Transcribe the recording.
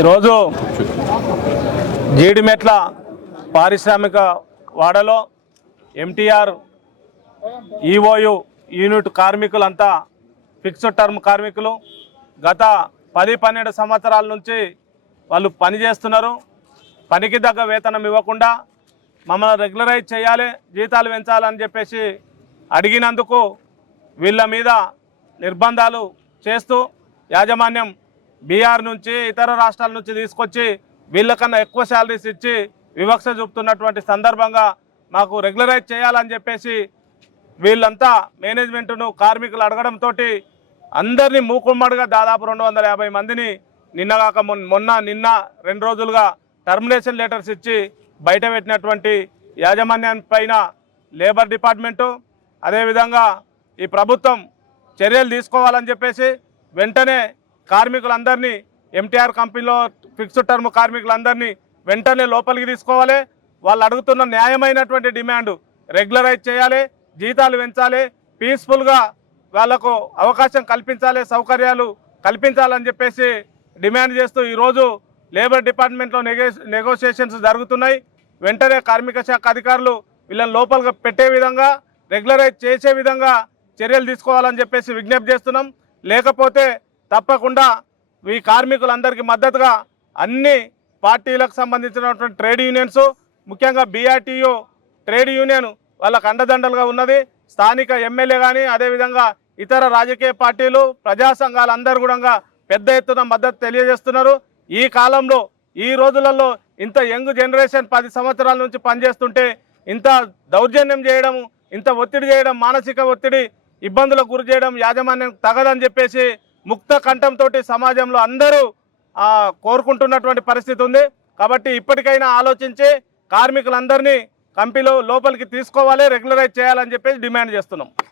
ఈరోజు జీడిమెట్ల పారిశ్రామిక వాడలో ఎంటీఆర్ ఈఓయు యూనిట్ కార్మికులంతా ఫిక్స్డ్ టర్మ్ కార్మికులు గత 10-12 సంవత్సరాల నుంచి వాళ్ళు పనిచేస్తున్నారు. పనికి తగ్గ వేతనం ఇవ్వకుండా మమ్మల్ని రెగ్యులరైజ్ చేయాలి, జీతాలు పెంచాలని చెప్పేసి అడిగినందుకు వీళ్ళ మీద నిర్బంధాలు చేస్తూ యాజమాన్యం బీహార్ నుంచి ఇతర రాష్ట్రాల నుంచి తీసుకొచ్చి వీళ్ళకన్నా ఎక్కువ శాలరీస్ ఇచ్చి వివక్ష చూపుతున్నటువంటి సందర్భంగా మాకు రెగ్యులరైజ్ చేయాలని చెప్పేసి వీళ్ళంతా మేనేజ్మెంట్ను కార్మికులు అడగడంతో అందరినీ మూకుమ్మడిగా దాదాపు 250 మందిని నిన్న 2 రోజులుగా టర్మినేషన్ లెటర్స్ ఇచ్చి బయట పెట్టినటువంటి యాజమాన్యాన్ని పైన లేబర్ డిపార్ట్మెంటు అదేవిధంగా ఈ ప్రభుత్వం చర్యలు తీసుకోవాలని చెప్పేసి వెంటనే కార్మికులందరినీ ఎంటీఆర్ కంపెనీలో ఫిక్స్డ్ టర్మ్ కార్మికులందరినీ వెంటనే లోపలికి తీసుకోవాలి. వాళ్ళు అడుగుతున్న న్యాయమైనటువంటి డిమాండ్ రెగ్యులరైజ్ చేయాలి, జీతాలు పెంచాలి, పీస్ఫుల్గా వాళ్లకు అవకాశం కల్పించాలి, సౌకర్యాలు కల్పించాలని చెప్పేసి డిమాండ్ చేస్తూ ఈరోజు లేబర్ డిపార్ట్మెంట్లో నెగోషియేషన్స్ జరుగుతున్నాయి. వెంటనే కార్మిక శాఖ అధికారులు వీళ్ళని లోపలికి పెట్టే విధంగా రెగ్యులరైజ్ చేసే విధంగా చర్యలు తీసుకోవాలని చెప్పేసి విజ్ఞప్తి చేస్తున్నాం. లేకపోతే తప్పకుండా ఈ కార్మికులందరికీ మద్దతుగా అన్ని పార్టీలకు సంబంధించినటువంటి ట్రేడ్ యూనియన్స్, ముఖ్యంగా బీఆర్టీయూ ట్రేడ్ యూనియన్ వాళ్ళకు అండదండలుగా ఉన్నది. స్థానిక ఎమ్మెల్యే కానీ అదేవిధంగా ఇతర రాజకీయ పార్టీలు, ప్రజా సంఘాలు అందరూ కూడా పెద్ద ఎత్తున మద్దతు తెలియజేస్తున్నారు. ఈ కాలంలో ఈ రోజులలో ఇంత యంగ్ జనరేషన్ 10 సంవత్సరాల నుంచి పనిచేస్తుంటే ఇంత దౌర్జన్యం చేయడం, ఇంత ఒత్తిడి చేయడం, మానసిక ఒత్తిడి, ఇబ్బందులకు గురి చేయడం యాజమాన్యం తగదని చెప్పేసి ముక్త కంఠంతో సమాజంలో అందరూ కోరుకుంటున్నటువంటి పరిస్థితి ఉంది. కాబట్టి ఇప్పటికైనా ఆలోచించి కార్మికులందరినీ కంపెనీలో లోపలికి తీసుకోవాలి, రెగ్యులరైజ్ చేయాలని చెప్పేసి డిమాండ్ చేస్తున్నాం.